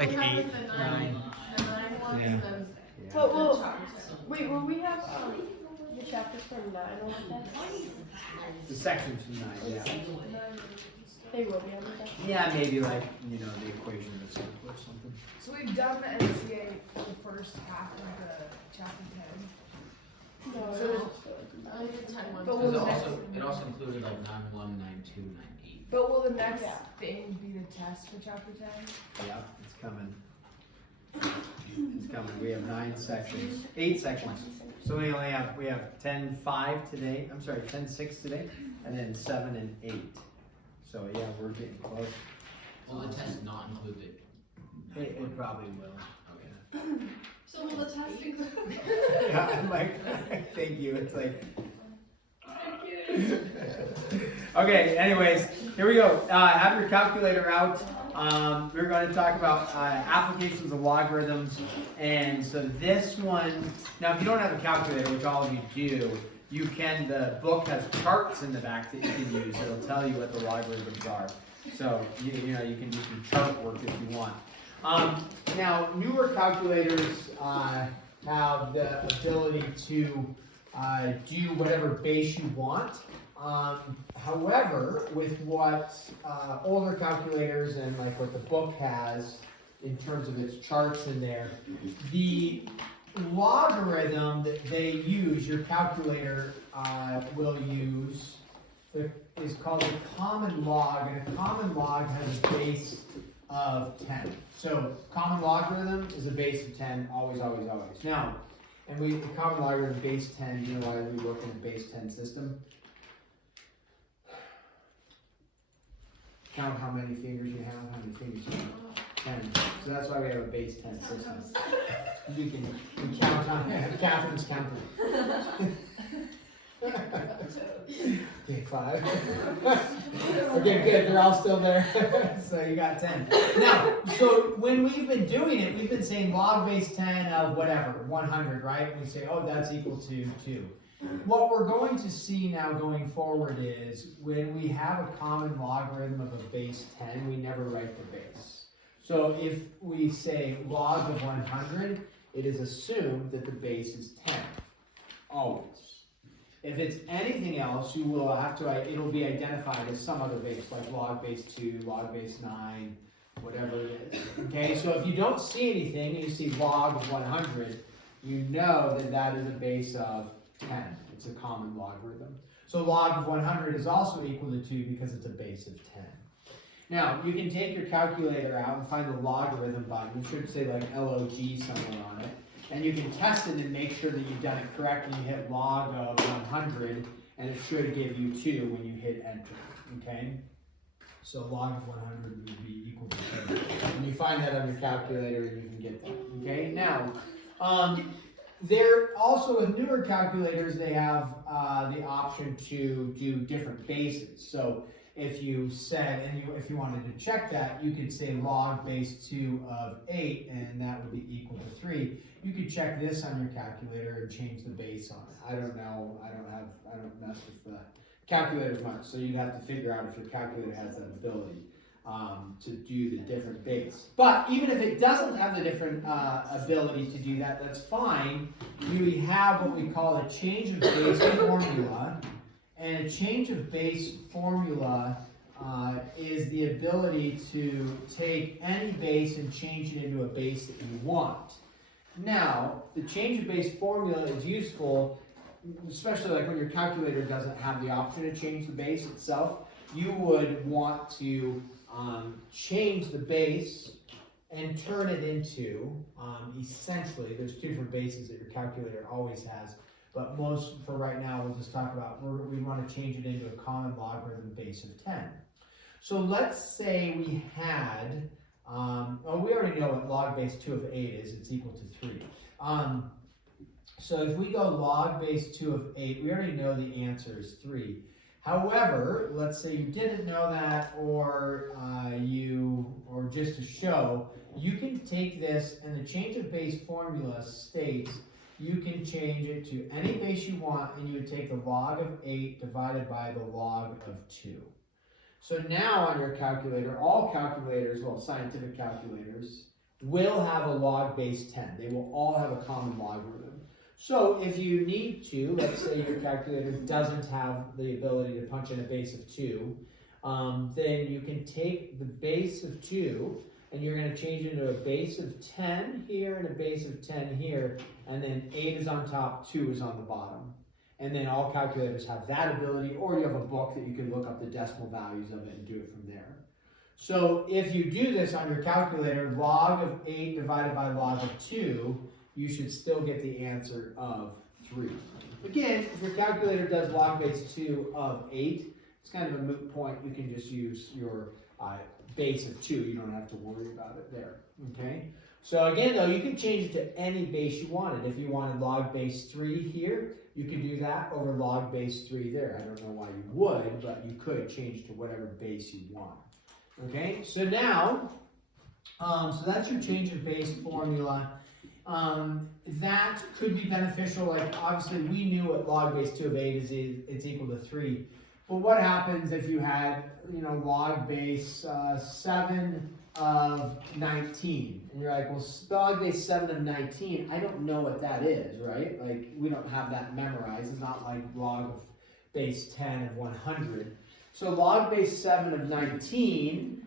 Like we have 8, the 9. the 9 ones, Yeah. and then But will, the chapter 7. wait, will we have the chapters from 9 on the test? The sections from 9, yeah. They will be on the test. Yeah, maybe like, the equation of the circle or something. So we've done the NCA for the first half of the chapter 10. No, So it's the- just like I did 10 ones. But It will the also, next- it also included like 9-1, 9-2, 9-8. But will the next Yeah. thing be the test for chapter 10? Yeah, it's coming. It's coming. We have 9 sections, 8 sections. So we have 10-5 today, 10-6 today, and then 7 and 8. So yeah, we're getting close. Will the test not include the? It probably will. Okay. So will the test include? Yeah, I'm like, thank you. It's like. Okay, anyways, here we go. Have your calculator out. We're going to talk about applications of logarithms. And so this one, now if you don't have a calculator, which all of you do, the book has charts in the back that you can use. It'll tell you what the logarithms are. So, you can do some chart work if you want. Now, newer calculators have the ability to do whatever base you want. However, with what older calculators and like what the book has in terms of its charts in there, the logarithm that they use, your calculator will use, is called a common log, and a common log has a base of 10. So common logarithm is a base of 10, always, always, always. Now, the common logarithm base 10, you know why we work in a base 10 system? Count how many fingers you have, how many fingers you have. 10. So that's why we have a base 10 system. You can count on Catherine's counting. Okay, 5. Okay, good. They're all still there. So you got 10. Now, so when we've been doing it, we've been saying log base 10 of whatever, 100, right? And we say, oh, that's equal to 2. What we're going to see now going forward is when we have a common logarithm of a base 10, we never write the base. So if we say log of 100, it is assumed that the base is 10, always. If it's anything else, you will have to, it'll be identified as some other base, like log base 2, log base 9, whatever it is. Okay, so if you don't see anything and you see log of 100, you know that that is a base of 10. It's a common logarithm. So log of 100 is also equal to 2 because it's a base of 10. Now, you can take your calculator out and find the logarithm button. It should say like LOG somewhere on it. And you can test it and make sure that you've done it correctly. You hit log of 100, and it should give you 2 when you hit enter, okay? So log of 100 would be equal to 2. And you find that on your calculator, and you can get that, okay? Now, there also with newer calculators, they have the option to do different bases. So if you said, and if you wanted to check that, you could say log base 2 of 8, and that would be equal to 3. You could check this on your calculator and change the base on it. I don't know, I don't mess with the calculators much, so you'd have to figure out if your calculator has that ability to do the different base. But even if it doesn't have the different ability to do that, that's fine. You have what we call a change of base formula. And a change of base formula is the ability to take any base and change it into a base that you want. Now, the change of base formula is useful, especially like when your calculator doesn't have the option to change the base itself. You would want to change the base and turn it into, essentially, there's 2 different bases that your calculator always has. But most, for right now, we'll just talk about, we want to change it into a common logarithm base of 10. So let's say we had, we already know what log base 2 of 8 is, it's equal to 3. So if we go log base 2 of 8, we already know the answer is 3. However, let's say you didn't know that, or just to show, you can take this, and the change of base formula states you can change it to any base you want, and you would take the log of 8 divided by the log of 2. So now on your calculator, all calculators, well, scientific calculators, will have a log base 10. They will all have a common logarithm. So if you need to, let's say your calculator doesn't have the ability to punch in a base of 2, then you can take the base of 2 and you're going to change it into a base of 10 here and a base of 10 here, and then 8 is on top, 2 is on the bottom. And then all calculators have that ability, or you have a book that you can look up the decimal values of it and do it from there. So if you do this on your calculator, log of 8 divided by log of 2, you should still get the answer of 3. Again, if your calculator does log base 2 of 8, it's kind of a moot point. You can just use your base of 2. You don't have to worry about it there, okay? So again, though, you can change it to any base you wanted. If you wanted log base 3 here, you could do that over log base 3 there. I don't know why you would, but you could change to whatever base you want. Okay, so now, so that's your change of base formula. That could be beneficial. Like obviously we knew what log base 2 of 8 is, it's equal to 3. But what happens if you had, log base 7 of 19? And you're like, well, log base 7 of 19, I don't know what that is, right? Like, we don't have that memorized. It's not like log of base 10 of 100. So log base 7 of 19,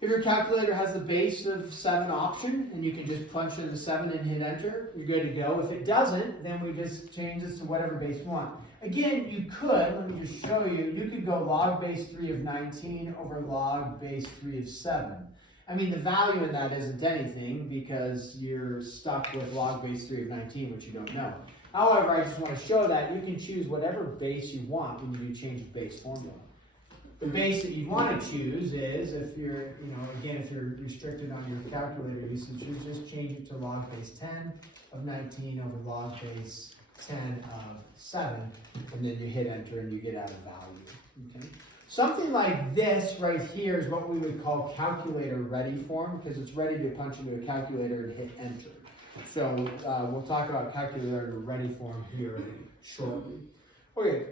if your calculator has the base of 7 option, and you can just punch in the 7 and hit enter, you're good to go. If it doesn't, then we just change this to whatever base you want. Again, you could, let me just show you, you could go log base 3 of 19 over log base 3 of 7. I mean, the value in that isn't anything because you're stuck with log base 3 of 19, which you don't know. However, I just want to show that you can choose whatever base you want when you do change of base formula. The base that you want to choose is, if you're, again, if you're restricted on your calculator usage, you just change it to log base 10 of 19 over log base 10 of 7, and then you hit enter and you get out a value. Okay? Something like this right here is what we would call calculator ready form, because it's ready to punch into a calculator and hit enter. So we'll talk about calculator ready form here shortly. Okay,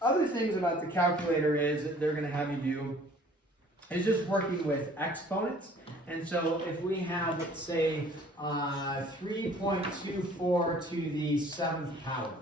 other things about the calculator is that they're going to have you do is just working with exponents. And so if we have, let's say, 3.24 to the 7th power,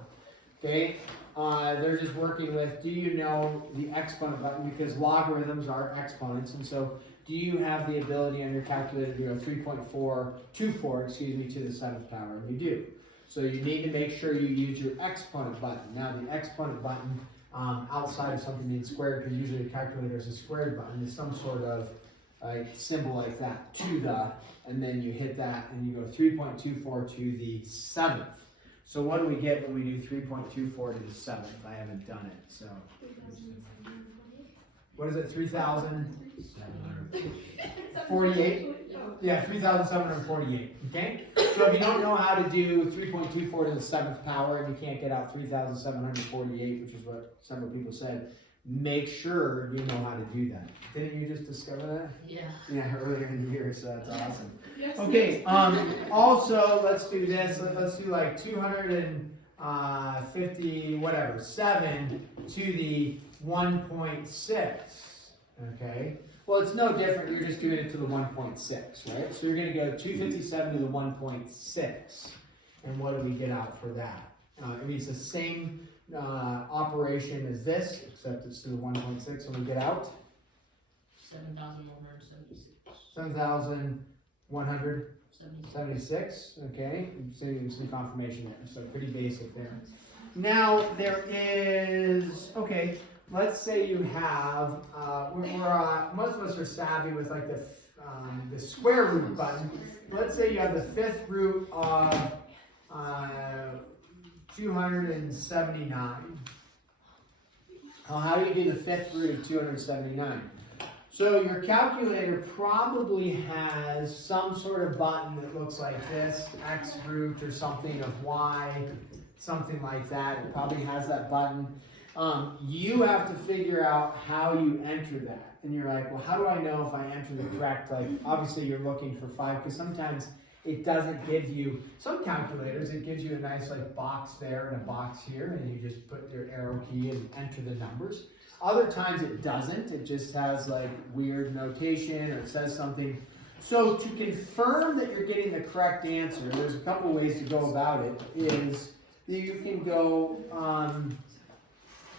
okay? They're just working with, do you know the exponent button? Because logarithms are exponents, and so do you have the ability on your calculator to go 3.424, to the 7th power? And you do. So you need to make sure you use your exponent button. Now the exponent button, outside of something being squared, because usually a calculator is a squared button, is some sort of symbol like that, to the, and then you hit that and you go 3.24 to the 7th. So what do we get when we do 3.24 to the 7th? I haven't done it, so. What is it, 3,748? Yeah, 3,748, okay? So if you don't know how to do 3.24 to the 7th power and you can't get out 3,748, which is what several people said, make sure you know how to do that. Didn't you just discover that? Yeah. Yeah, earlier in the year, so that's awesome. Yes. Okay, also, let's do this. Let's do like 250, whatever, 7 to the 1.6, okay? Well, it's no different. You're just doing it to the 1.6, right? So you're going to go 257 to the 1.6. And what do we get out for that? I mean, it's the same operation as this, except it's to the 1.6, and we get out 7,176. 7,176, okay? Some confirmation there, so pretty basic there. Now, there is, okay, let's say you have, most of us are savvy with like the square root button. Let's say you have the 5th root of 279. How do you do the 5th root of 279? So your calculator probably has some sort of button that looks like this, X root or something of Y, something like that. It probably has that button. You have to figure out how you enter that. And you're like, well, how do I know if I enter the correct, like, obviously you're looking for 5, because sometimes it doesn't give you, some calculators, it gives you a nice like box there and a box here, and you just put your arrow key and enter the numbers. Other times it doesn't, it just has like weird notation or it says something. So to confirm that you're getting the correct answer, there's a couple ways to go about it. Is that you can go,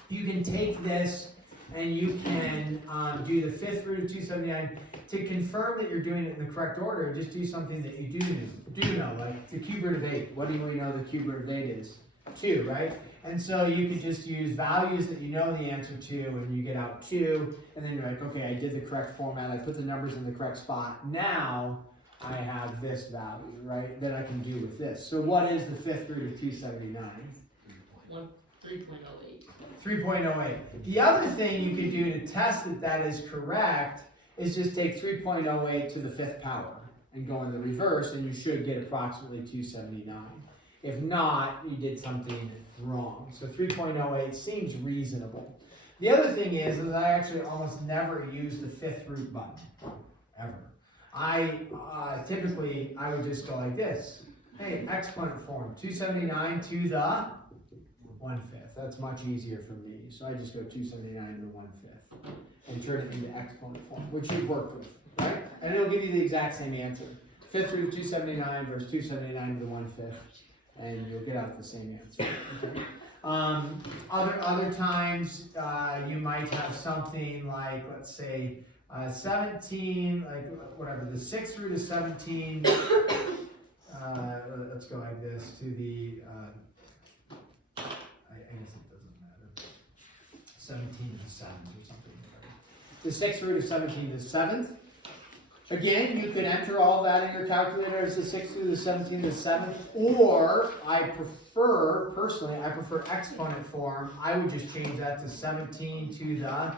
you can take this and you can do the fifth root of 279. To confirm that you're doing it in the correct order, just do something that you do know, like the cube root of 8. What do we know the cube root of 8 is? 2, right? And so you could just use values that you know the answer to, and you get out 2, and then you're like, okay, I did the correct format, I put the numbers in the correct spot. Now I have this value, right, that I can do with this. So what is the fifth root of 279? 3.08. 3.08. The other thing you could do to test that that is correct is just take 3.08 to the fifth power and go in the reverse, and you should get approximately 279. If not, you did something wrong. So 3.08 seems reasonable. The other thing is that I actually almost never use the fifth root button, ever. Typically, I would just go like this. Hey, exponent form, 279 to the 1/5. That's much easier for me. So I just go 279 to the 1/5 and turn it into exponent form, which you've worked with, right? And it'll give you the exact same answer. Fifth root of 279 versus 279 to the 1/5. And you'll get out the same answer. Okay. Other times you might have something like, let's say 17, like whatever, the sixth root of 17. Let's go like this to the. I guess it doesn't matter. 17 to the 7th or something. The sixth root of 17 to the 7th. Again, you could enter all that in your calculator as the 6th through the 17th to the 7th, or personally, I prefer exponent form. I would just change that to 17 to the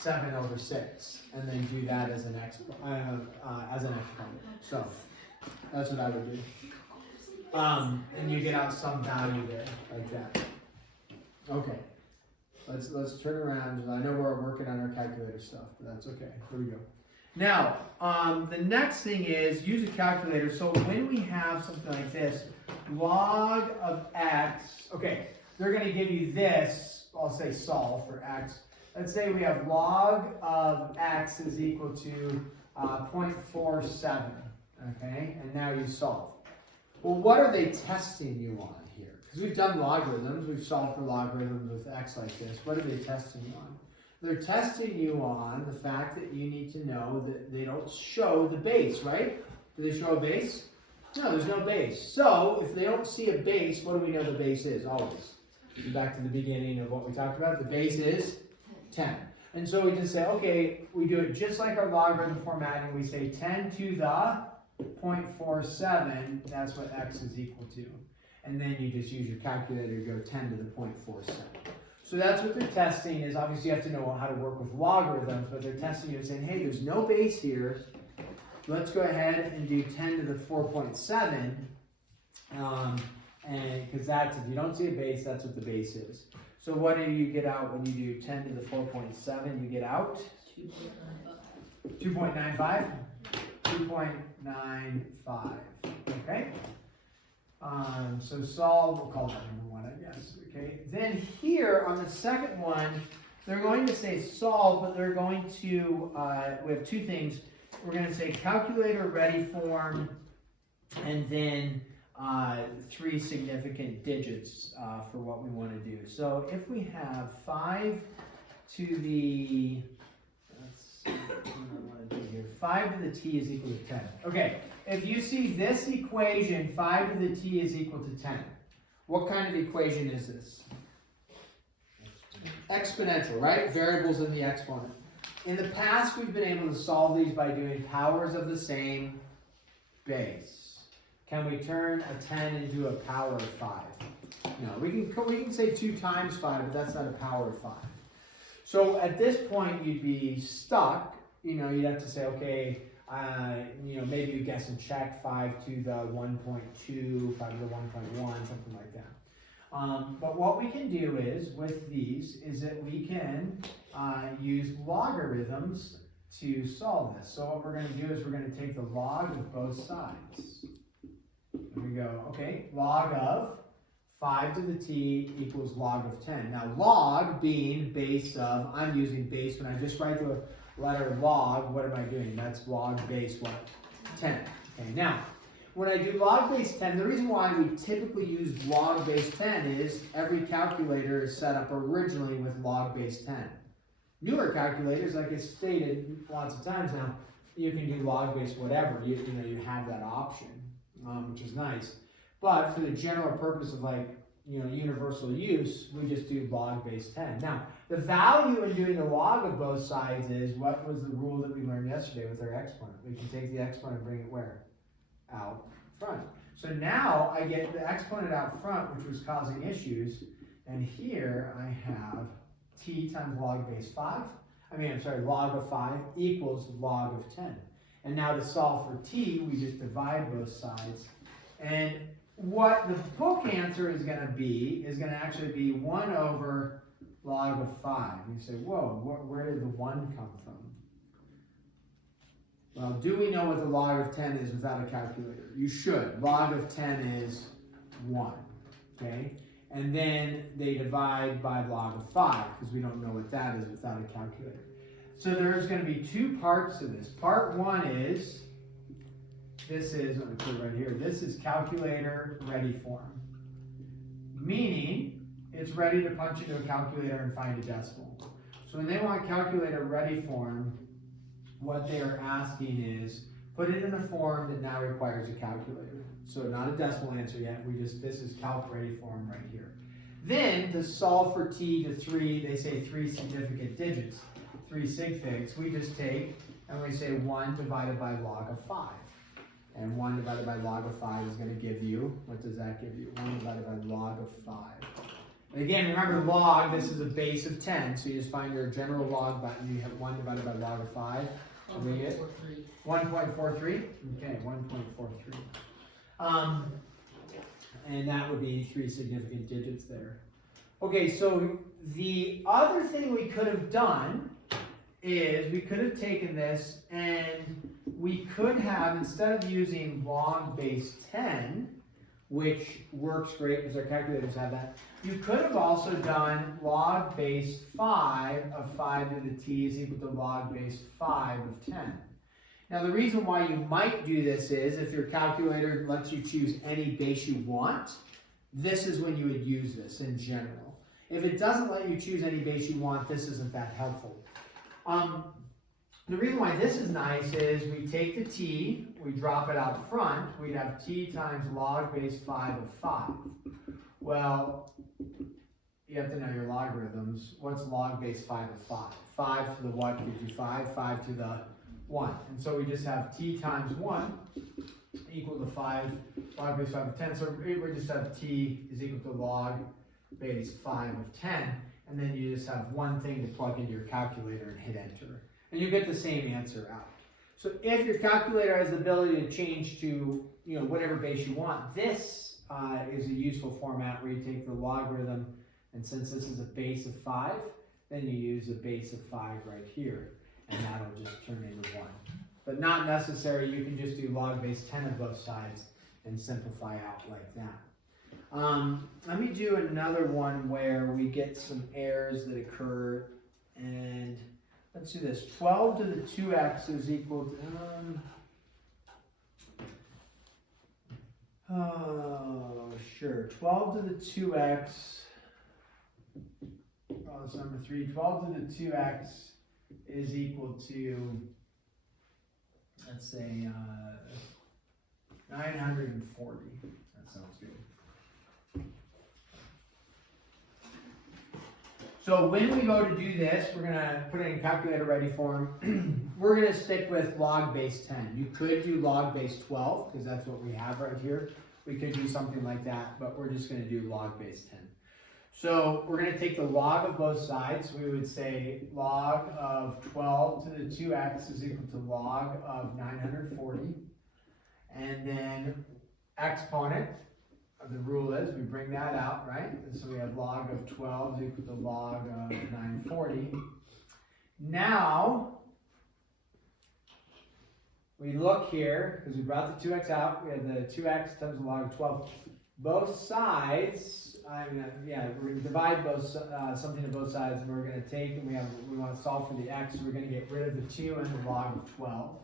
7/6, and then do that as an exponent. So, that's what I would do. And you get out some value there, like that. Okay, let's turn around. I know we're working on our calculator stuff, but that's okay. Here we go. Now, the next thing is use a calculator. So when we have something like this, log of x, okay, they're going to give you this, I'll say solve for x. Let's say we have log of x is equal to 0.47, okay, and now you solve. Well, what are they testing you on here? Because we've done logarithms, we've solved for logarithms with x like this. What are they testing you on? They're testing you on the fact that you need to know that they don't show the base, right? Do they show a base? No, there's no base. So, if they don't see a base, what do we know the base is? Always. So back to the beginning of what we talked about, the base is 10. And so we just say, okay, we do it just like our logarithm formatting. We say 10 to the 0.47, that's what x is equal to. And then you just use your calculator to go 10 to the 0.47. So that's what they're testing is obviously you have to know how to work with logarithms, but they're testing you and saying, hey, there's no base here. Let's go ahead and do 10 to the 4.7. And because that's, if you don't see a base, that's what the base is. So what do you get out when you do 10 to the 4.7? You get out 2.95. 2.95. Okay. So solve, we'll call that number 1, I guess. Okay. Then here on the second one, they're going to say solve, but they're going to, we have two things. We're going to say calculator ready form, and then 3 significant digits for what we want to do. So if we have 5 to the, let's see what I want to do here. 5 to the t is equal to 10. Okay. If you see this equation, 5 to the t is equal to 10, what kind of equation is this? Exponential, right? Variables in the exponent. In the past, we've been able to solve these by doing powers of the same base. Can we turn a 10 into a power of 5? No, we can say 2 times 5, but that's not a power of 5. So at this point, you'd be stuck. You'd have to say, okay, maybe you guess and check 5 to the 1.2, 5 to the 1.1, something like that. But what we can do is, with these, is that we can use logarithms to solve this. So what we're going to do is we're going to take the log of both sides. There we go. Okay, log of 5 to the t equals log of 10. Now log being base of, I'm using base when I just write the letter log, what am I doing? That's log base what? 10. Okay, now, when I do log base 10, the reason why we typically use log base 10 is every calculator is set up originally with log base 10. Newer calculators, like I stated lots of times now, you can do log base whatever. You know, you have that option, which is nice. But for the general purpose of like, you know, universal use, we just do log base 10. Now, the value in doing the log of both sides is, what was the rule that we learned yesterday with our exponent? We can take the exponent and bring it where? Out front. So now I get the exponent out front, which was causing issues, and here I have t times log base 5. Log of 5 equals log of 10. And now to solve for t, we just divide both sides. And what the book answer is going to actually be 1 over log of 5. And you say, whoa, where did the 1 come from? Well, do we know what the log of 10 is without a calculator? You should. Log of 10 is 1, okay? And then they divide by log of 5, because we don't know what that is without a calculator. So there's going to be two parts to this. Part 1 is, let me put it right here, this is calculator ready form. Meaning, it's ready to punch into a calculator and find a decimal. So when they want calculator ready form, what they are asking is, put it in a form that now requires a calculator. So not a decimal answer yet, this is calc ready form right here. Then, to solve for t to 3, they say 3 significant digits, 3 sig figs, we just take, and we say 1 divided by log of 5. And 1 divided by log of 5 is going to give you, what does that give you? 1 divided by log of 5. And again, remember log, this is a base of 10, so you just find your general log button, you have 1 divided by log of 5. 1.43. Okay, 1.43. And that would be 3 significant digits there. Okay, so the other thing we could have done is we could have taken this and we could have, instead of using log base 10, which works great because our calculators have that, you could have also done log base 5 of 5 to the t is equal to log base 5 of 10. Now the reason why you might do this is, if your calculator lets you choose any base you want, this is when you would use this in general. If it doesn't let you choose any base you want, this isn't that helpful. The reason why this is nice is we take the t, we drop it out front, we'd have t times log base 5 of 5. Well, you have to know your logarithms. What's log base 5 of 5? 5 to the what gives you 5? 5 to the 1. And so we just have t times 1 equal to 5, log base 5 of 10. So we just have t is equal to log base 5 of 10. And then you just have one thing to plug into your calculator and hit enter. And you get the same answer out. So if your calculator has the ability to change to whatever base you want, this is a useful format where you take the logarithm, and since this is a base of 5, then you use a base of 5 right here, and that'll just turn into 1. But not necessary, you can just do log base 10 of both sides and simplify out like that. Let me do another one where we get some errors that occur, and let's do this. 12 to the 2x is equal to, sure, 12 to the 2x, that's number 3, 12 to the 2x is equal to, let's say, 940. That sounds good. So when we go to do this, we're going to put it in calculator ready form. We're going to stick with log base 10. You could do log base 12, because that's what we have right here. We could do something like that, but we're just going to do log base 10. So we're going to take the log of both sides. We would say log of 12 to the 2x is equal to log of 940. And then exponent. The rule is we bring that out, right? And so we have log of 12 is equal to log of 940. Now, we look here, because we brought the 2x out, we have the 2x times the log of 12. both sides, we're gonna divide something to both sides, and we're gonna take, and we want to solve for the x, so we're gonna get rid of the 2 and the log of 12,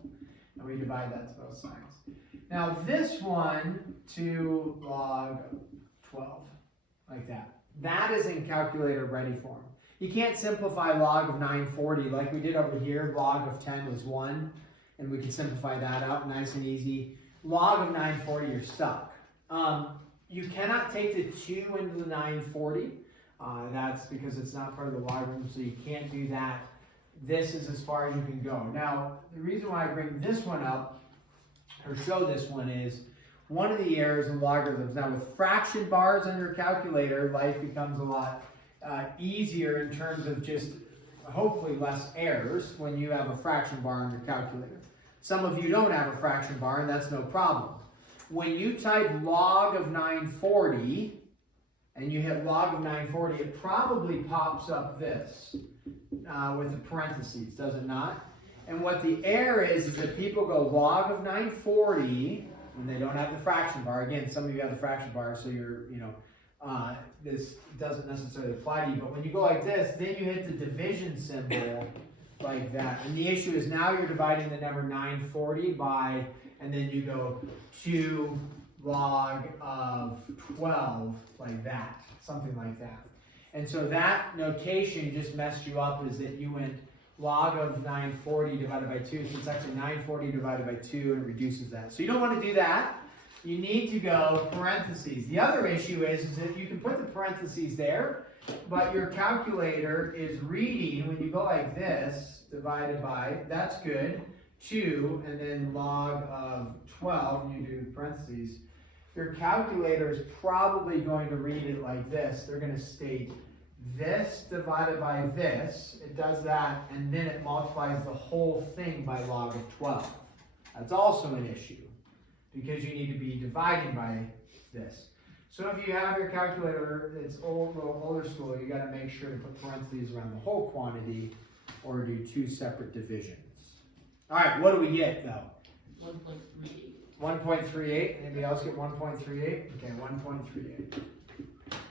and we divide that to both sides. Now this one, 2 log of 12, like that. That is in calculator ready form. You can't simplify log of 940 like we did over here. Log of 10 was 1, and we can simplify that out nice and easy. Log of 940, you're stuck. You cannot take the 2 into the 940. That's because it's not part of the logarithm, so you can't do that. This is as far as you can go. Now, the reason why I bring this one up, or show this one, is one of the errors in logarithms. Now, with fraction bars on your calculator, life becomes a lot easier in terms of just hopefully less errors when you have a fraction bar on your calculator. Some of you don't have a fraction bar, and that's no problem. When you type log of 940 and you hit log of 940, it probably pops up this with the parentheses, does it not? And what the error is that people go log of 940 when they don't have the fraction bar. Again, some of you have the fraction bar, so you're, this doesn't necessarily apply to you. But when you go like this, then you hit the division symbol like that. And the issue is now you're dividing the number 940 by, and then you go 2 log of 12 like that, something like that. And so that notation just messed you up, is that you went log of 940 divided by 2, so it's actually 940 divided by 2, and it reduces that. So you don't want to do that. You need to go parentheses. The other issue is that you can put the parentheses there, but your calculator is reading, when you go like this, divided by, that's good, 2, and then log of 12, and you do parentheses. Your calculator is probably going to read it like this. They're going to state this divided by this. It does that, and then it multiplies the whole thing by log of 12. That's also an issue, because you need to be dividing by this. So if you have your calculator, it's older school, you got to make sure to put parentheses around the whole quantity, or do 2 separate divisions. All right, what do we get though? 1.38. 1.38. Anybody else get 1.38? Okay, 1.38.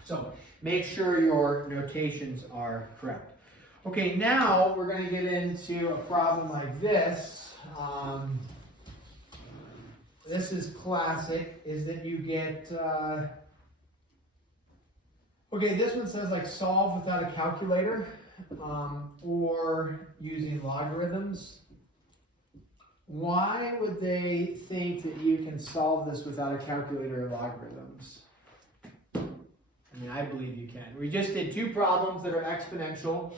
So make sure your notations are correct. Okay, now we're going to get into a problem like this. This is classic, is that you get, okay, this one says like solve without a calculator, or using logarithms. Why would they think that you can solve this without a calculator or logarithms? I mean, I believe you can. We just did 2 problems that are exponential.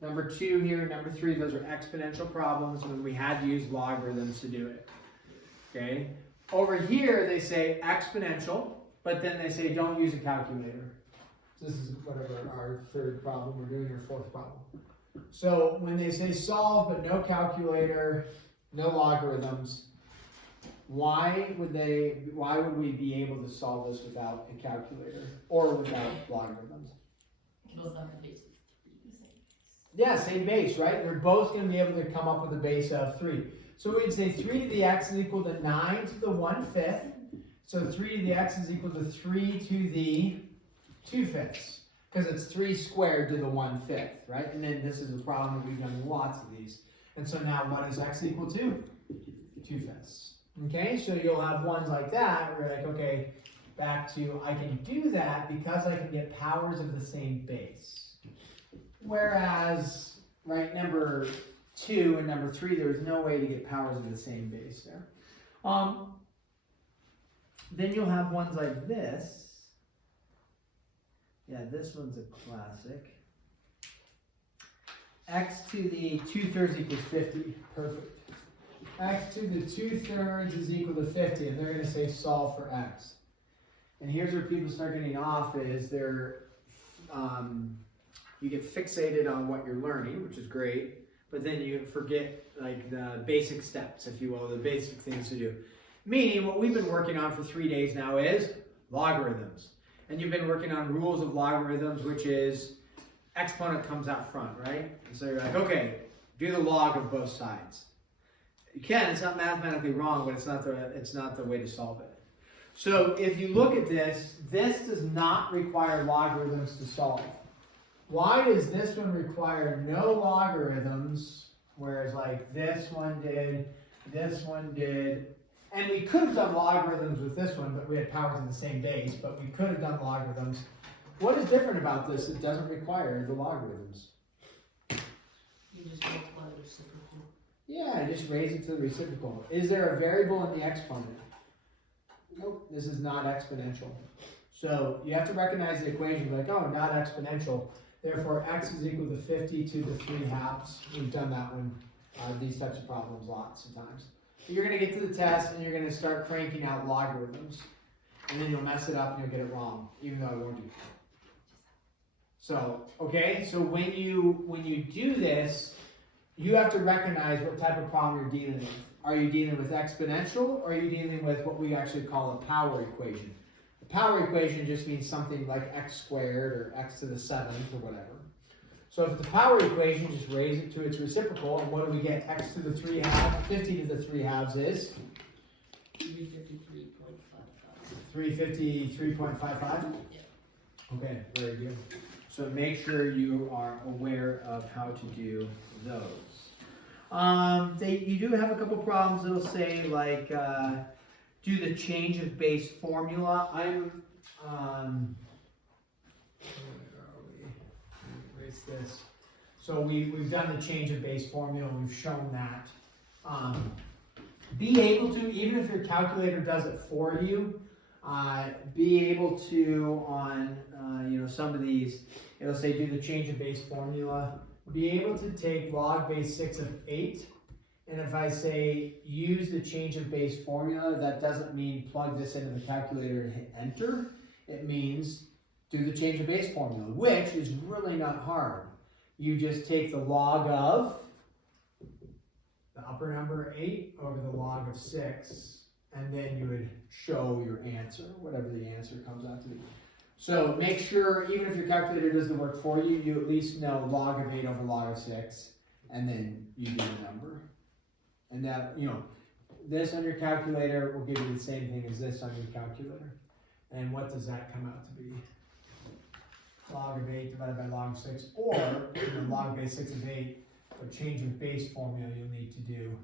Number 2 here, number 3, those are exponential problems when we had to use logarithms to do it. Okay? Over here, they say exponential, but then they say don't use a calculator. This is whatever our 3rd problem, we're doing our 4th problem. So when they say solve, but no calculator, no logarithms, why would we be able to solve this without a calculator or without logarithms? Both have a base of 3. Yeah, same base, right? They're both going to be able to come up with a base of 3. So we'd say 3 to the x is equal to 9 to the 1/5. So 3 to the x is equal to 3 to the 2/5. Because it's 3 squared to the 1/5, right? And then this is a problem that we've done lots of these. And so now what is x equal to? 2/5. Okay, so you'll have ones like that where you're like, okay, back to, I can do that because I can get powers of the same base. Whereas, right, number 2 and number 3, there was no way to get powers of the same base there. Then you'll have ones like this. Yeah, this one's a classic. X to the 2/3 equals 50. Perfect. X to the 2/3 is equal to 50, and they're going to say solve for x. And here's where people start getting off, is you get fixated on what you're learning, which is great, but then you forget like the basic steps, if you will, the basic things to do. Meaning what we've been working on for 3 days now is logarithms. And you've been working on rules of logarithms, which is exponent comes out front, right? And so you're like, okay, do the log of both sides. You can, it's not mathematically wrong, but it's not the way to solve it. So if you look at this, this does not require logarithms to solve. Why does this one require no logarithms, whereas like this one did, and we could have done logarithms with this one, but we had powers in the same base, but we could have done logarithms. What is different about this? It doesn't require the logarithms. You just multiply the reciprocal. Yeah, just raise it to the reciprocal. Is there a variable in the exponent? Nope, this is not exponential. So you have to recognize the equation like, oh, not exponential. Therefore, x is equal to 50 to the 3/2. We've done that one, these types of problems lots of times. But you're going to get to the test and you're going to start cranking out logarithms. And then you'll mess it up and you'll get it wrong, even though I warned you. So, okay, so when you do this, you have to recognize what type of problem you're dealing with. Are you dealing with exponential, or are you dealing with what we actually call a power equation? A power equation just means something like x squared or x to the 7th or whatever. So if it's a power equation, just raise it to its reciprocal, and what do we get? X to the 3/2, 50 to the 3/2 is? 353.55. 353.55? Okay, very good. So make sure you are aware of how to do those. You do have a couple problems that'll say like do the change of base formula. Where are we? Erase this. So we've done the change of base formula. We've shown that. Be able to, even if your calculator does it for you, be able to on some of these, it'll say do the change of base formula. Be able to take log base 6 of 8, and if I say use the change of base formula, that doesn't mean plug this into the calculator and hit enter. It means do the change of base formula, which is really not hard. You just take the log of the upper number 8 over the log of 6, and then you would show your answer, whatever the answer comes out to be. So make sure, even if your calculator does the work for you, you at least know log of 8 over log of 6, and then you do the number. And that, this on your calculator will give you the same thing as this on your calculator. And what does that come out to be? Log of 8 divided by log of 6, or log base 6 of 8, a change of base formula you'll need to do.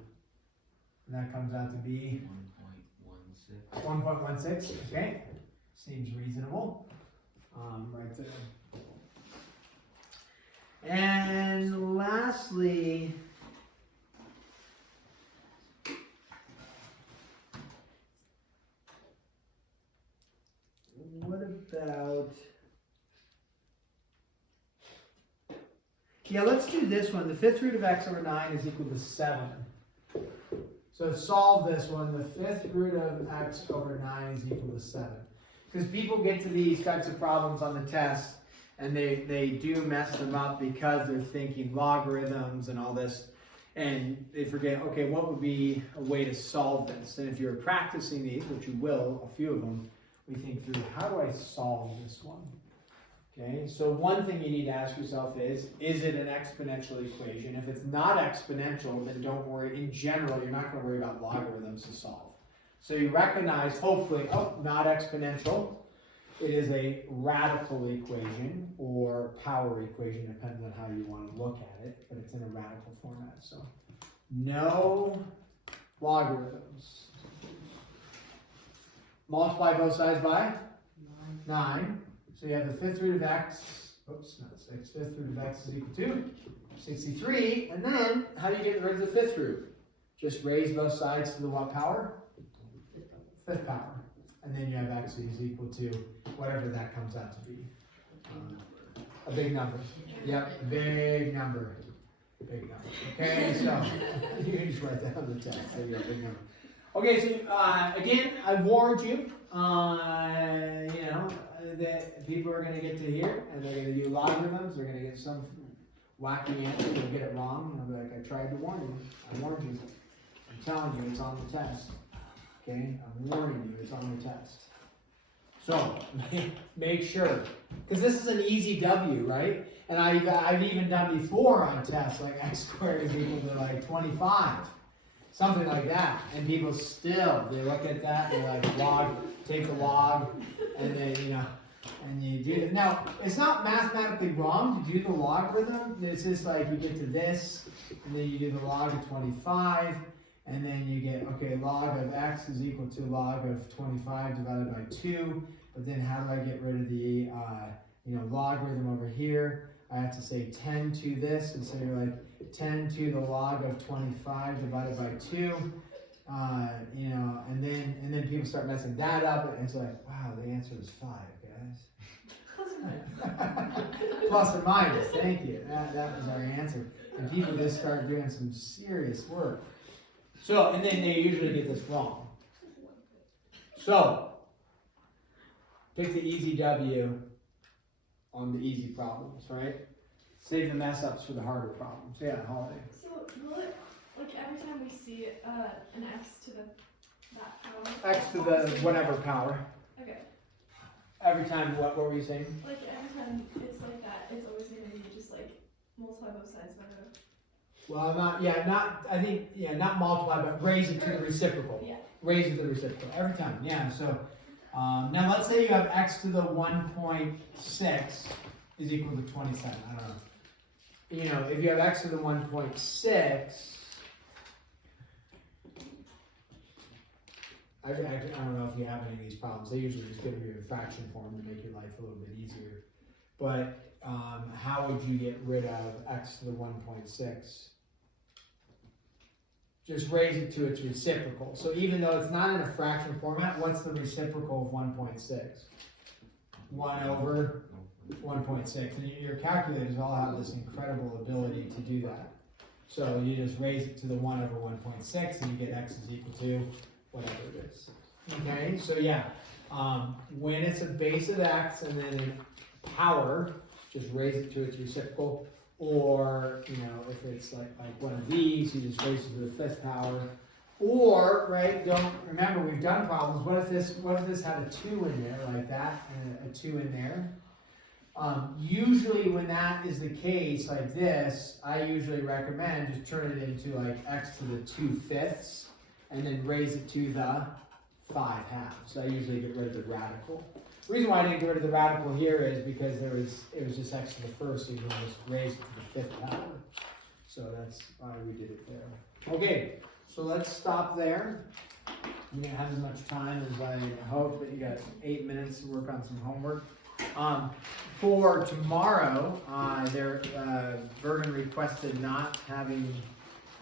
And that comes out to be 1.16. 1.16, okay? Seems reasonable. Right there. And lastly, what about, let's do this one. The 5th root of x over 9 is equal to 7. So solve this one. The 5th root of x over 9 is equal to 7. Because people get to these types of problems on the test, and they do mess them up because they're thinking logarithms and all this, and they forget, okay, what would be a way to solve this? And if you're practicing these, which you will, a few of them, we think through, how do I solve this one? Okay, so one thing you need to ask yourself is it an exponential equation? If it's not exponential, then don't worry. In general, you're not going to worry about logarithms to solve. So you recognize, hopefully, not exponential. It is a radical equation or power equation, depending on how you want to look at it, but it's in a radical format. So no logarithms. Multiply both sides by 9. So you have the 5th root of x, not 6, 5th root of x is equal to 63. And then, how do you get rid of the 5th root? Just raise both sides to the what power? 5th power. And then you have x is equal to whatever that comes out to be. A big number. Yep, big number. Big number. Okay, so you can just write that on the text. So yeah, big number. Okay, so again, I warned you, that people are going to get to here and they're going to do logarithms. They're going to get some wacky answer. They'll get it wrong. And I'll be like, I tried to warn you. I warned you. I'm telling you, it's on the test. Okay, I'm warning you, it's on the test. So make sure, because this is an easy W, right? And I've even done before on tests like x squared is equal to like 25. something like that. And people still, they look at that and they're like, log, take the log, and then, you know, and you do it. Now, it's not mathematically wrong to do the logarithm. It's just like you get to this, and then you do the log of 25, and then you get, okay, log of x is equal to log of 25 divided by 2. But then how do I get rid of the, logarithm over here? I have to say 10 to this, and so you're like 10 to the log of 25 divided by 2. And then people start messing that up, and it's like, wow, the answer is 5, guys. Plus or minus, thank you. That was our answer. And people just start doing some serious work. So, and then they usually get this wrong. So, pick the easy W on the easy problems, right? Save the mess ups for the harder problems. Yeah, Holiday. So will it, like every time we see an x to that power? X to the whatever power. Okay. Every time, what were you saying? Like every time it's like that, it's always gonna be just like multiply both sides by the. Well, not multiply, but raise it to the reciprocal. Yeah. Raise it to the reciprocal every time. Yeah. So now let's say you have x to the 1.6 is equal to 27. I don't know. You know, if you have x to the 1.6, I don't know if you have any of these problems. They usually just give you a fraction form to make your life a little bit easier. But how would you get rid of x to the 1.6? Just raise it to its reciprocal. So even though it's not in a fraction format, what's the reciprocal of 1.6? 1 over 1.6. And your calculators all have this incredible ability to do that. So you just raise it to the 1 over 1.6 and you get x is equal to whatever it is. Okay, so yeah, when it's a base of x and then in power, just raise it to its reciprocal. Or, if it's like one of these, you just raise it to the 5th power. Or, right, remember we've done problems. What if this had a 2 in there like that, and a 2 in there? Usually when that is the case like this, I usually recommend just turn it into like x to the 2/5 and then raise it to the 5/2. So I usually get rid of the radical. The reason why I didn't get rid of the radical here is because it was just x to the 1st, so you can just raise it to the 5th power. So that's why we did it there. Okay, so let's stop there. You didn't have as much time as I hoped, but you got 8 minutes to work on some homework. For tomorrow, Bergen requested not having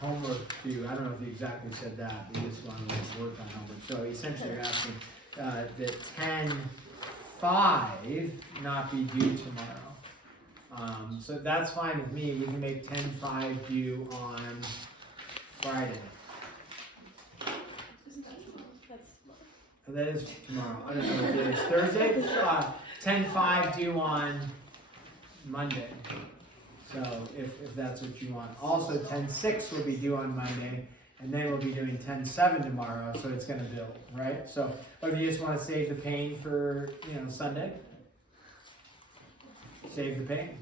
homework due. I don't know if he exactly said that, but he just wanted to work on homework. So essentially you're asking that 10:05 not be due tomorrow. So that's fine with me. We can make 10:05 due on Friday. That is tomorrow. I don't know what it is. Thursday? 10:05 due on Monday. So if that's what you want. Also 10:06 will be due on Monday, and then we'll be doing 10:07 tomorrow, so it's gonna build, right? So if you just want to save the pain for Sunday, save the pain.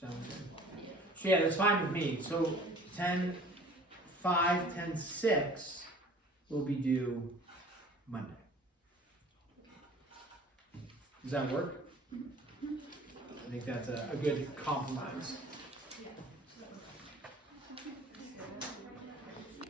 Sounds good. So yeah, that's fine with me. So 10:05, 10:06 will be due Monday. Does that work? I think that's a good compromise.